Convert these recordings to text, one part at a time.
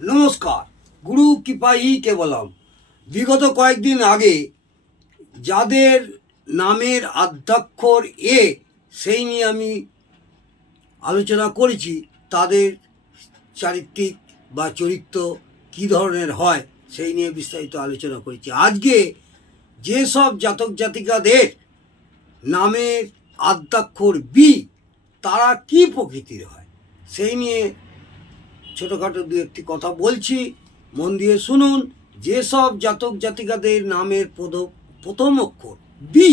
নমস্কার। গুরু কৃপাই কেবলম। বিগত কয়েকদিন আগে যাদের নামের আদ্যাক্ষর এ, সেই নিয়ে আমি আলোচনা করেছি। তাদের চারিত্রিক বা চরিত্র কী ধরনের হয় সেই নিয়ে বিস্তারিত আলোচনা করেছি। আজকে যেসব জাতক জাতিকাদের নামের আদ্যাক্ষর বি, তারা কি প্রকৃতির হয় সেই নিয়ে ছোটোখাটো দু একটি কথা বলছি, মন দিয়ে শুনুন। যেসব জাতক জাতিকাদের নামের প্রথম অক্ষর বি,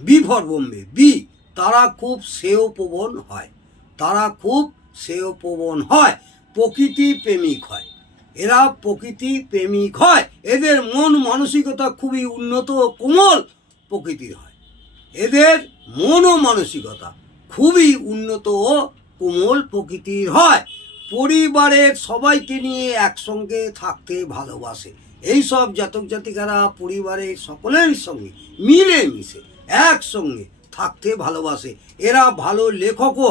বিভর্বম্বে বি, তারা খুব শ্রেয়প্রবণ হয়, প্রকৃতি প্রেমিক হয়। এরা প্রকৃতি প্রেমিক হয়। এদের মন মানসিকতা খুবই উন্নত ও কোমল প্রকৃতির হয়। এদের মন ও মানসিকতা খুবই উন্নত ও কোমল প্রকৃতির হয়। পরিবারের সবাইকে নিয়ে একসঙ্গে থাকতে ভালোবাসে। এই সব জাতক জাতিকারা পরিবারের সকলের সঙ্গে মিলেমিশে একসঙ্গে থাকতে ভালোবাসে। এরা ভালো লেখকও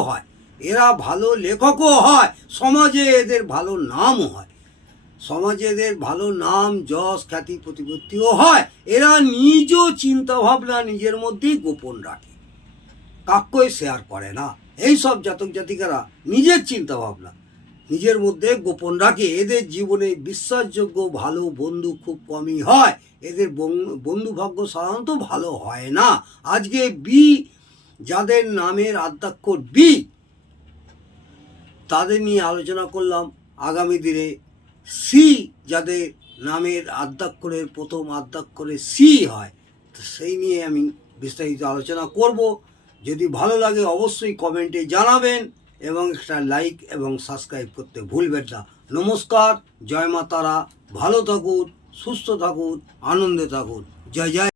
হয়। সমাজে এদের ভালো নামও হয়। যশ খ্যাতি প্রতিপত্তিও হয়। এরা নিজ চিন্তাভাবনা নিজের মধ্যেই গোপন রাখে, কাউকে শেয়ার করে না। এই সব জাতক জাতিকারা নিজের চিন্তাভাবনা নিজের মধ্যে গোপন রাখে। এদের জীবনে বিশ্বাসযোগ্য ভালো বন্ধু খুব কমই হয়। এদের বন্ধু ভাগ্য সাধারণত ভালো হয় না। আজকে বি, যাদের নামের আদ্যাক্ষর বি, তাদের নিয়ে আলোচনা করলাম। আগামী দিনে সি, যাদের নামের আদ্যাক্ষরের প্রথম আদ্যাক্ষরে সি হয়, সেই নিয়ে আমি বিস্তারিত আলোচনা করব। যদি ভালো লাগে অবশ্যই কমেন্টে জানাবেন এবং একটা লাইক এবং সাবস্ক্রাইব করতে ভুলবেন না। নমস্কার, জয় মা তারা। ভালো থাকুন, সুস্থ থাকুন, আনন্দে থাকুন। জয় জয়।